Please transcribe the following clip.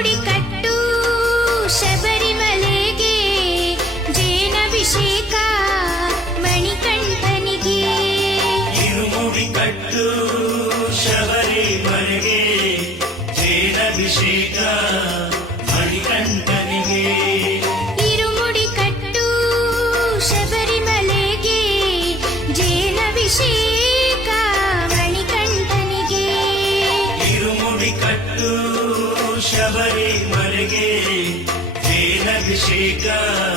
ಇರುಮುಡಿ ಕಟ್ಟು ಶಬರಿಮಲೆಗೆ ಜೇನಭಿಷೇಕ ಮಣಿಕಂಠನಿಗೆ ಇರುಮುಡಿ ಕಟ್ಟು ಶಬರಿಮಲೆಗೆ ಜೇನಭಿಷೇಕ ಮಣಿಕಂಠನಿಗೆ ಇರುಮುಡಿ ಕಟ್ಟು ಶಬರಿಮಲೆಗೆ ಜೇನಭಿಷೇಕ ಮಣಿಕಂಠನಿಗೆ ಇರುಮುಡಿ ಕಟ್ಟು ಶಬರಿಮಲೆಗೆ ಜೇನಭಿಷೇಕ